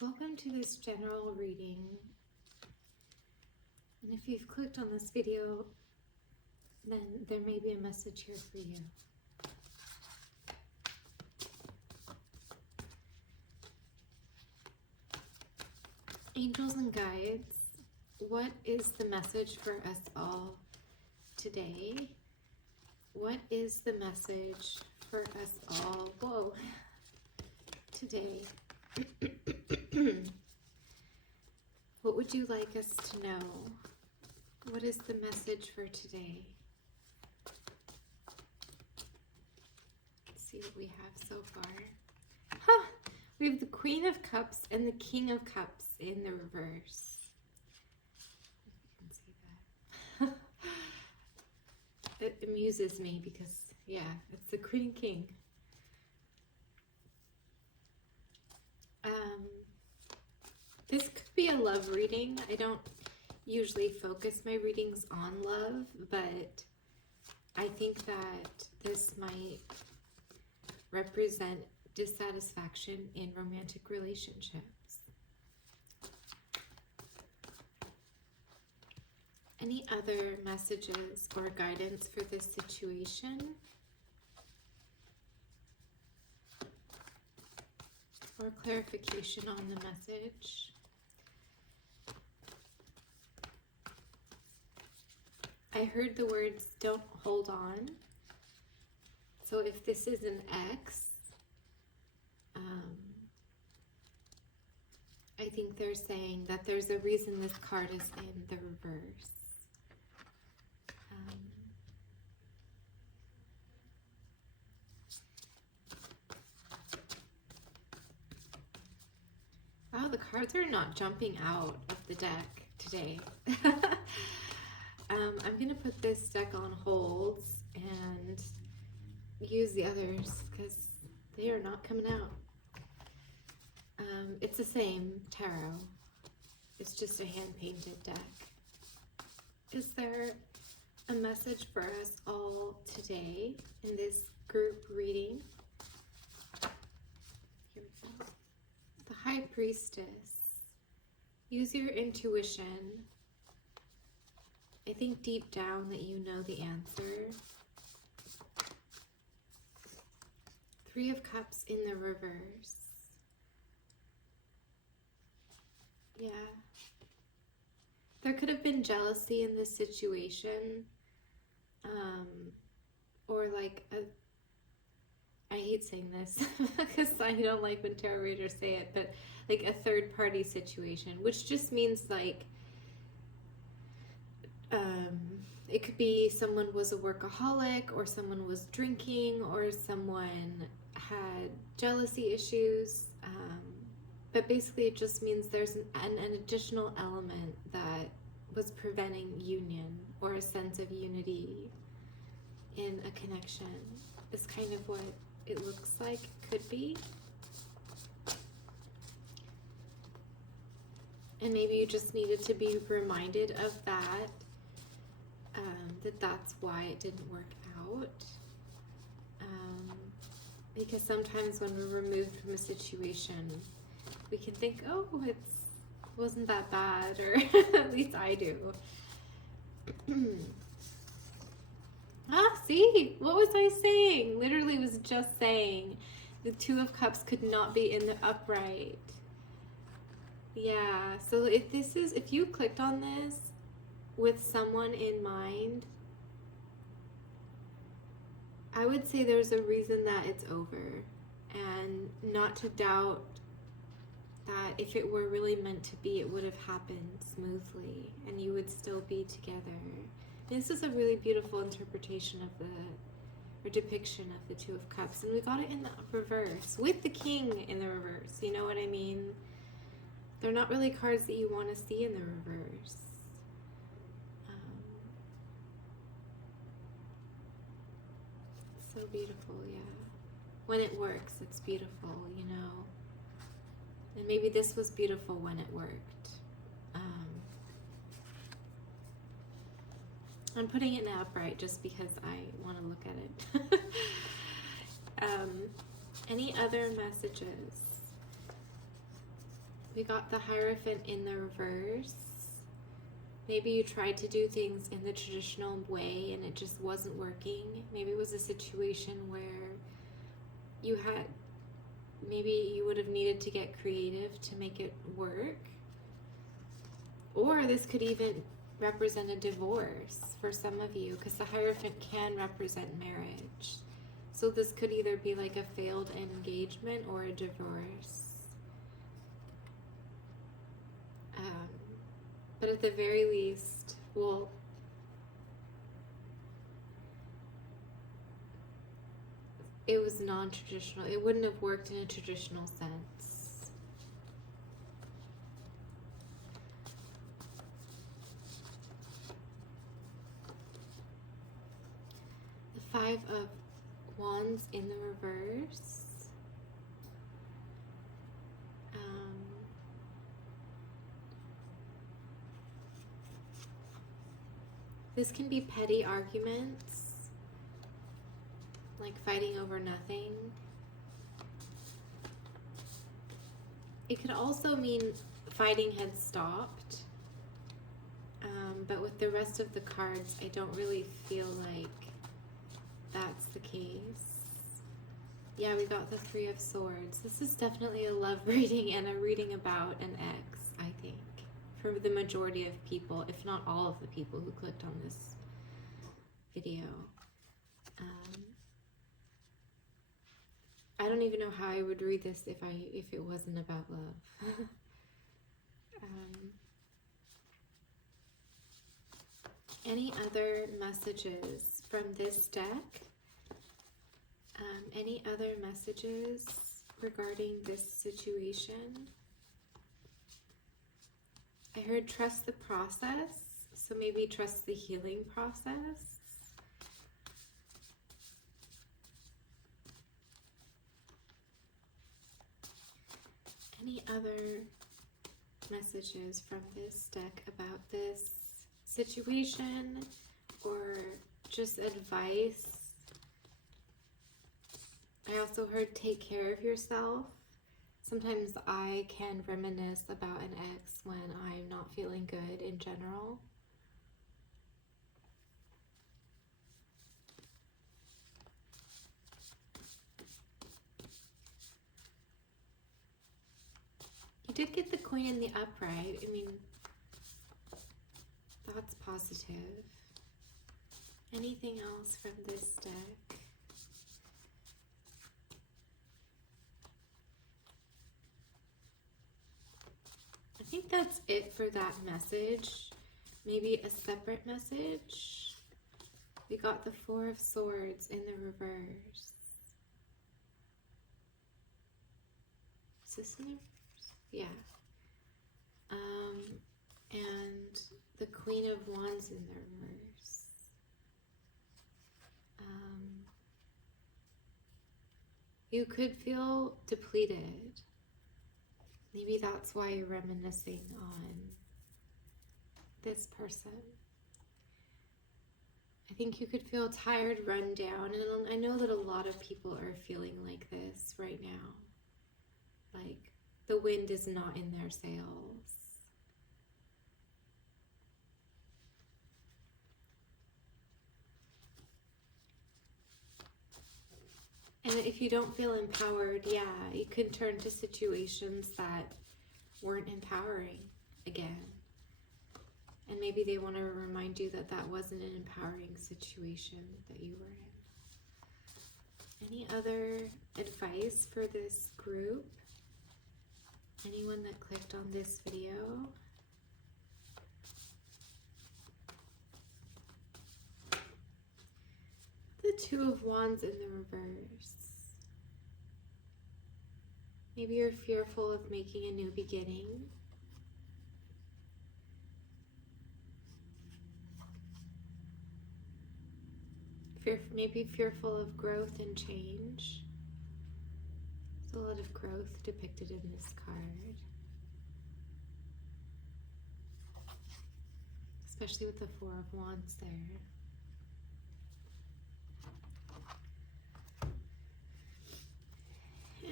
Welcome to this general reading. And if you've clicked on this video, then there may be a message here for you. Angels and guides, what is the message for us all today? What is the message for us all, today? What would you like us to know? What is the message for today? Let's see what we have so far. Huh! We have the Queen of Cups and the King of Cups in the reverse. You can see that. It amuses me because, yeah, it's the Queen and King. This could be a love reading. I don't usually focus my readings on love, but I think that this might represent dissatisfaction in romantic relationships. Any other messages or guidance for this situation? Or clarification on the message? I heard the words, don't hold on. So if this is an X, I think they're saying that there's a reason this card is in the reverse. Wow, the cards are not jumping out of the deck today. I'm going to put this deck on hold and use the others because they are not coming out. It's the same tarot. It's just a hand-painted deck. Is there a message for us all today in this group reading? Here we go. The High Priestess. Use your intuition. I think deep down that you know the answer. Three of Cups in the reverse. Yeah. There could have been jealousy in this situation. Or like I hate saying this because I don't like when tarot readers say it, but like a third party situation, which just means like it could be someone was a workaholic, or someone was drinking, or someone had jealousy issues. But basically it just means there's an additional element that was preventing union or a sense of unity in a connection. Is kind of what it looks like could be. And maybe you just needed to be reminded of that, that's why it didn't work out. Because sometimes when we're removed from a situation, we can think, oh, it wasn't that bad, or at least I do. See, what was I saying? Literally was just saying the Two of Cups could not be in the upright. Yeah, so if you clicked on this with someone in mind, I would say there's a reason that it's over, and not to doubt that if it were really meant to be, it would have happened smoothly and you would still be together. And this is a really beautiful interpretation of or depiction of the Two of Cups, and we got it in the reverse with the King in the reverse. You know what I mean? They're not really cards that you want to see in the reverse. So beautiful, yeah. When it works, it's beautiful, you know. And maybe this was beautiful when it worked. I'm putting it in upright just because I want to look at it. Any other messages We got the Hierophant in the reverse. Maybe you tried to do things in the traditional way and it just wasn't working. Maybe it was a situation where maybe you would have needed to get creative to make it work. Or this could even represent a divorce for some of you, because the Hierophant can represent marriage. So this could either be like a failed engagement or a divorce. But at the very least, well, it was non-traditional. It wouldn't have worked in a traditional sense. The Five of Wands in the reverse. This can be petty arguments, like fighting over nothing. It could also mean fighting had stopped, but with the rest of the cards, I don't really feel like that's the case. Yeah, we got the Three of Swords. This is definitely a love reading and a reading about an ex, I think, for the majority of people, if not all of the people who clicked on this video. I don't even know how I would read this if it wasn't about love. Any other messages from this deck? Any other messages regarding this situation? I heard trust the process, so maybe trust the healing process. Any other messages from this deck about this situation or just advice? I also heard take care of yourself. Sometimes I can reminisce about an ex when I'm not feeling good in general. You did get the Queen in the upright. I mean, that's positive. Anything else from this deck? I think that's it for that message. Maybe a separate message. We got the Four of Swords in the reverse. Is this in the reverse? Yeah. And the Queen of Wands in the reverse. You could feel depleted. Maybe that's why you're reminiscing on this person. I think you could feel tired, run down, and I know that a lot of people are feeling like this right now. Like the wind is not in their sails. And if you don't feel empowered, yeah, you can turn to situations that weren't empowering again. And maybe they want to remind you that that wasn't an empowering situation that you were in. Any other advice for this group? Anyone that clicked on this video? The Two of Wands in the reverse. Maybe you're fearful of making a new beginning. Maybe fearful of growth and change. There's a lot of growth depicted in this card. Especially with the Four of Wands there.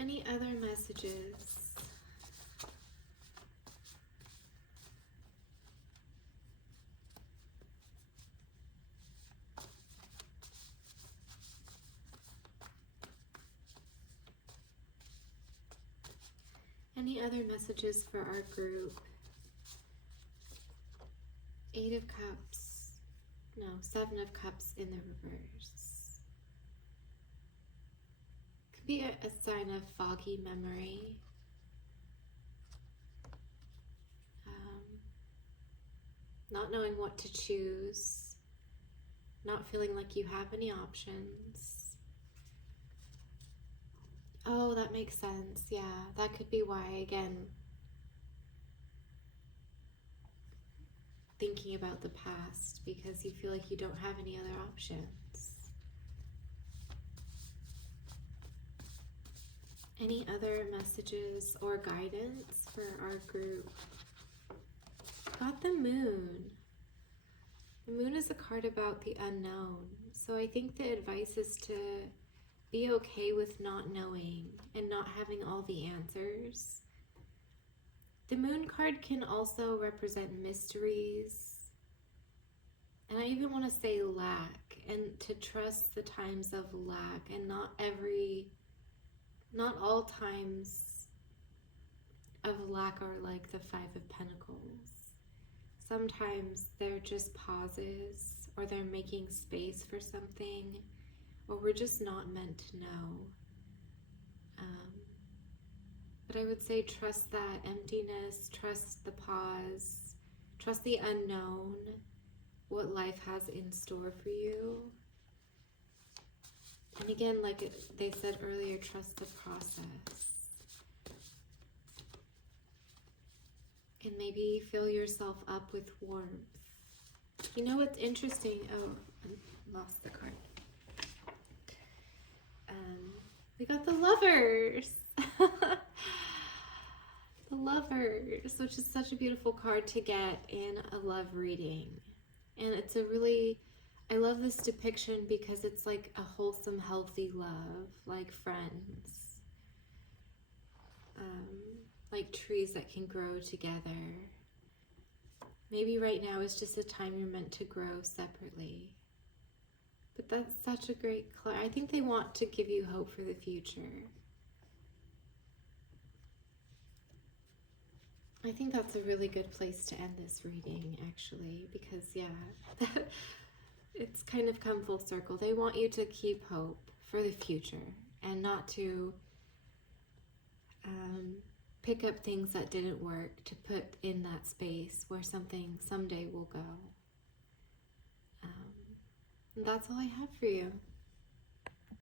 Any other messages? Any other messages for our group? 8 of Cups. No, 7 of Cups in the reverse. Could be a sign of foggy memory. Not knowing what to choose. Not feeling like you have any options. Oh, that makes sense. Yeah, that could be why, again, thinking about the past, because you feel like you don't have any other options. Any other messages or guidance for our group? Got the Moon. The Moon is a card about the unknown. So I think the advice is to be okay with not knowing and not having all the answers. The Moon card can also represent mysteries. And I even want to say lack, and to trust the times of lack, and not all times of lack are like the 5 of Pentacles. Sometimes they're just pauses, or they're making space for something, or we're just not meant to know. But I would say trust that emptiness, trust the pause, trust the unknown, what life has in store for you. And again, like they said earlier, trust the process. And maybe fill yourself up with warmth. You know what's interesting? Oh, I lost the card. We got the Lovers. The Lovers, which is such a beautiful card to get in a love reading. And it's a really, I love this depiction because it's like a wholesome, healthy love, like friends. Like trees that can grow together. Maybe right now is just a time you're meant to grow separately. But that's such a great card. I think they want to give you hope for the future. I think that's a really good place to end this reading, actually, because, yeah, it's kind of come full circle. They want you to keep hope for the future and not to pick up things that didn't work to put in that space where something someday will go. And that's all I have for you.